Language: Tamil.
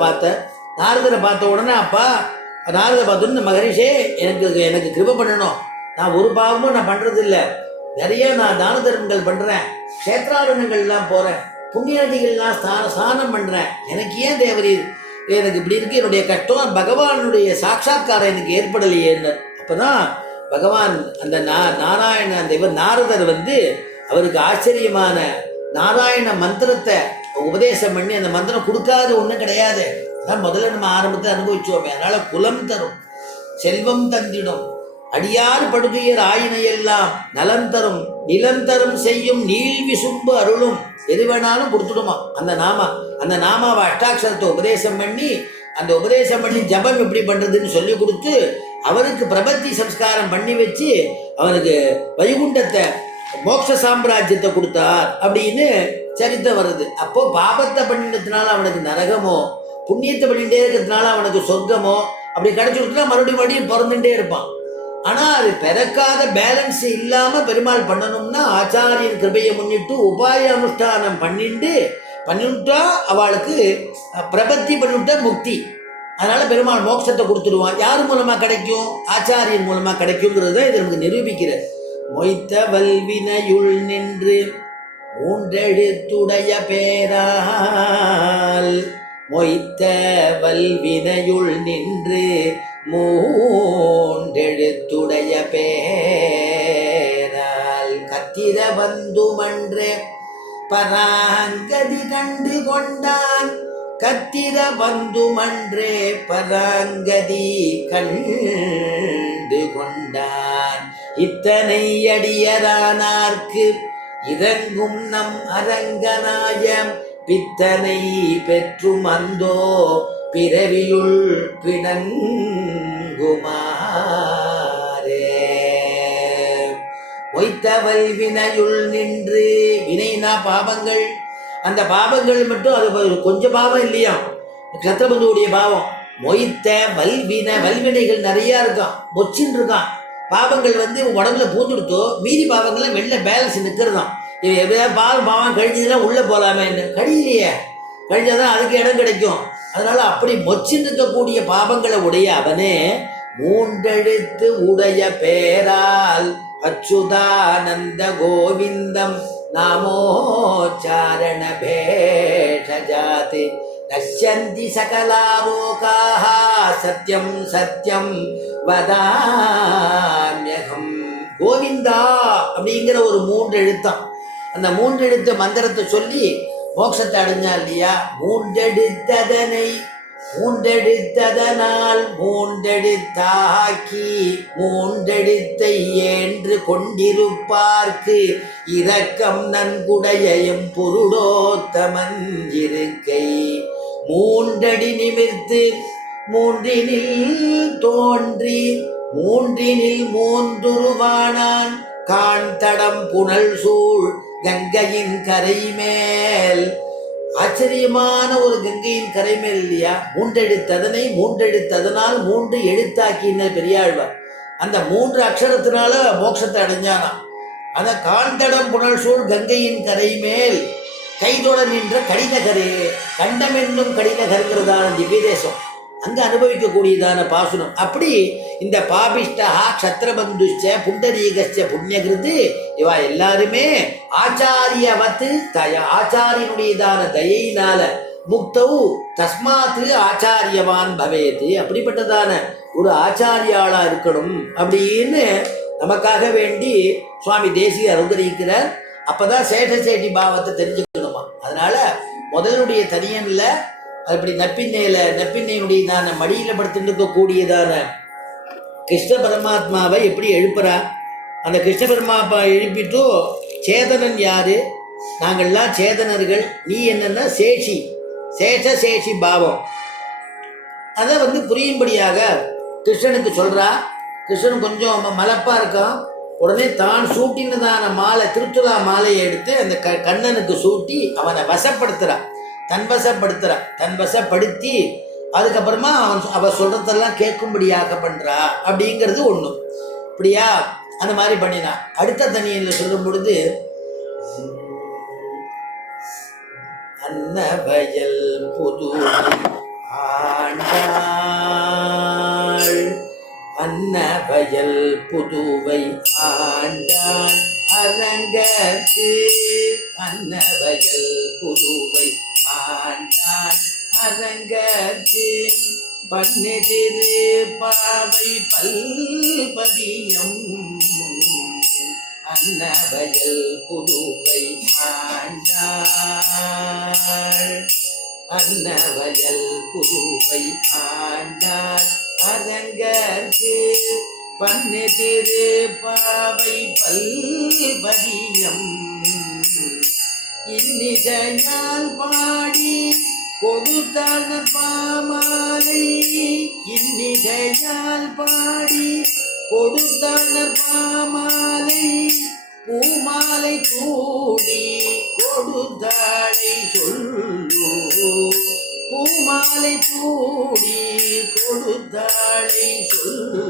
பார்த்தேன். நாரதரை பார்த்த உடனே அப்பா நாரதை பார்த்தோன்னு மகரிஷே எனக்கு கிருபை பண்ணணும். நான் ஒரு பாவமும் நான் பண்றது இல்லை, நிறைய நான் தான தர்மங்கள் பண்றேன், கஷேத்ராடனங்கள்லாம் போறேன், புண்ணியாதிகள்லாம் ஸ்நானம் பண்றேன், எனக்கு ஏன் தேவரீர் எனக்கு இப்படி இருக்கு, என்னுடைய கஷ்டம் பகவானுடைய சாட்சா்காரம் எனக்கு ஏற்படலையேன்னு. அப்பதான் பகவான் அந்த நாராயண அந்த இவர் நாரதர் அவருக்கு ஆச்சரியமான நாராயண மந்திரத்தை உபதேசம் பண்ணி, அந்த மந்திரம் கொடுக்காத ஒன்றும் கிடையாது, அதான் முதல்ல நம்ம ஆரம்பத்தை அனுபவிச்சோமே. அதனால குலம் தரும், செல்வம் தந்திடும், அடியார் படுதுயர் ஆயினையெல்லாம் நலம் தரும், நிலம் தரும் செய்யும் நீள் விசும்பு அருளும், எது வேணாலும் கொடுத்துடுமா அந்த நாமாவை அஷ்டாட்சரத்தை உபதேசம் பண்ணி, அந்த உபதேசம் பண்ணி ஜபம் எப்படி பண்றதுன்னு சொல்லி கொடுத்து, அவனுக்கு பிரபத்தி சம்ஸ்காரம் பண்ணி வச்சு அவனுக்கு வைகுண்டத்தை மோட்ச சாம்ராஜ்யத்தை கொடுத்தார் அப்படின்னு சரித்திரம் வருது. அப்போ பாபத்தை பண்ணினதுனால அவனுக்கு நரகமோ, புண்ணியத்தை பண்ணிட்டே இருக்கிறதுனால அவனுக்கு சொர்க்கமோ அப்படி கிடைச்சுட்டுனா மறுபடியும் பிறந்துட்டே இருப்பான். ஆனா அது பிறக்காத பேலன்ஸ் இல்லாம பெருமாள் பண்ணணும்னா ஆச்சாரியன் கிருபையை முன்னிட்டு உபாய அனுஷ்டானம் பண்ணிட்டா அவளுக்கு பிரபத்தி பண்ணிவிட்டா முக்தி. அதனால பெருமாள் மோட்சத்தை கொடுத்துடுவான். யார் மூலமா கிடைக்கும்? ஆச்சாரியன் மூலமா கிடைக்குங்கிறத இது நமக்கு நிரூபிக்கிறது. மொய்த்த வல்வினையுள் நின்று மூன்றெழுத்துடைய பேரால், மொய்த்த வல்வினையுள் நின்று மூன்றெழுத்துடைய பேரால், கத்திர வந்துமன்றே பராங்கதி கண்டு கொண்டான், கத்திர வந்துமன்றே பராங்கதி கண்டு கொண்டான், இத்தனை அடியரானார்க்கு இறங்கும் நம் அரங்கனாயம் பித்தனை பெற்றும் அந்தோ பிறவியுள் பிணங்குமாறே. ஒய்த்தவல் வினையுள் நின்று, வினைனா பாவங்கள், அந்த பாவங்கள் மட்டும் அது கொஞ்சம் பாவம் இல்லையா, சத்திரபந்துடைய பாவம். மொய்த்த வல்வினைகள் நிறைய இருக்கான், மொச்சின்னு இருக்கான். பாவங்கள் உடம்புல பூந்துடுத்தோ, மீதி பாவங்கள்லாம் வெளில பேலன்ஸ் நிற்கிறதான். எப்படியாவது பாவம் கழிஞ்சதுன்னா உள்ள போகலாமே, கழியிலையே, கழிஞ்சாதான் அதுக்கு இடம் கிடைக்கும். அதனால அப்படி மொச்சின்னு இருக்கக்கூடிய பாவங்களை உடைய அவனே மூன்றெழுத்து உடைய பேரால் அச்சுதானந்த கோவிந்தம் நாமோச்சாரண பேஷஜாதி நஷ்யந்தி சகலாரோகாஹ சத்யம் சத்யம் வதாம்யகம். கோவிந்தா அப்படிங்கிற ஒரு மூன்று எழுத்தம், அந்த மூன்று எழுத்த மந்திரத்தை சொல்லி மோட்சத்தை அடைஞ்சா இல்லையா. மூன்றெடுத்ததனை மூன்றெடுத்ததனால் மூன்றெடுத்தாக்கி மூன்றெடுத்தை ஏன்று கொண்டிருப்பார்க்கு இரக்கம் நன்குடையம் பொருளோத்தமன் இருக்கை. மூன்றடி நிமிர்த்து மூன்றினில் தோன்றி மூன்றினில் மூன்றுருவானான் காண்தடம் புனல் சூழ் கங்கையின் கரை மேல். ஆச்சரியமான ஒரு கங்கையின் கரை மேல் இல்லையா. மூன்றெடுத்ததனை மூன்றெடுத்ததனால் மூன்று எழுத்தாக்கின பெரியாழ்வார். அந்த மூன்று அக்ஷரத்தினால மோட்சத்தை அடைஞ்சானாம். அந்த காண்தடம் புனல் சூழ் கங்கையின் கரை மேல் கைதொட நின்ற கடினகரே, கண்டம் என்னும் கடினகருங்கிறதான திவ்யதேசம், அங்க அனுபவிக்கக்கூடியதான பாசுரம். அப்படி இந்த பாபிஷ்டா க்ஷத்ரபந்துஷ்ச புண்டரீகச்ச புண்ணியகிருது இவா எல்லாருமே ஆச்சாரியவத்து ஆச்சாரியனுடையதான தயையினால முக்தவு தஸ்மாத்து ஆச்சாரியவான் பவேது, அப்படிப்பட்டதான ஒரு ஆச்சாரியாளா இருக்கணும் அப்படின்னு நமக்காக வேண்டி சுவாமி தேசிகர் அனுகிரகிக்கிறார். அப்பதான் சேஷசேட்டி பாவத்தை தெரிஞ்சுக்கணுமா. அதனால முதலுடைய தனியன்ல அப்படி நப்பின்னையுடையதான மடியில படுத்துட்டு இருக்கக்கூடியதான கிருஷ்ண பரமாத்மாவை எப்படி எழுப்புறா. அந்த கிருஷ்ண பரமாத்மா எழுப்பிட்டு சேதனன் யாரு, நாங்கள்லாம் சேதனர்கள், நீ என்னன்னா சேஷி, சேஷி பாவம். அதை புரியும்படியாக கிருஷ்ணனுக்கு சொல்றா. கிருஷ்ணன் கொஞ்சம் மலப்பா இருக்கான். உடனே தான் சூட்டினதான மாலை, திருச்சுலா மாலையை எடுத்து அந்த கண்ணனுக்கு சூட்டி அவனை வசப்படுத்துறான், தன்வசப்படுத்தி அதுக்கப்புறமா அவ சொல்றதெல்லாம் கேட்கும்படியாக பண்றா அப்படிங்கிறது ஒண்ணு. இப்படியா அந்த மாதிரி பண்ணினா. அடுத்த தனியில் சொல்லும் பொழுது அன்னவயல் புது அன்னவயல் புதுவை ஆண்டான் அரங்கத்து அன்னவயல் புதுவை ஆண்டான் அரங்கத்து பண்ணெதிரு பாவை பல்பதியம் அன்னவயல் புதுவை ஆண்டாள் அன்னவயல் புதுவை ஆண்டாள் அரங்கற்கு பண்ணெதிரு பாவை பல்பதியம் இன்னிசையால் பாடி கொடுத்தான பாமாலை இன்னிசையால் பாடி கொடுத்தான பாமாலை பூமாலை கூடி கொடுத்தாளை சொல்லு பூமாலை கூடி கொடுத்தாளை சொல்லு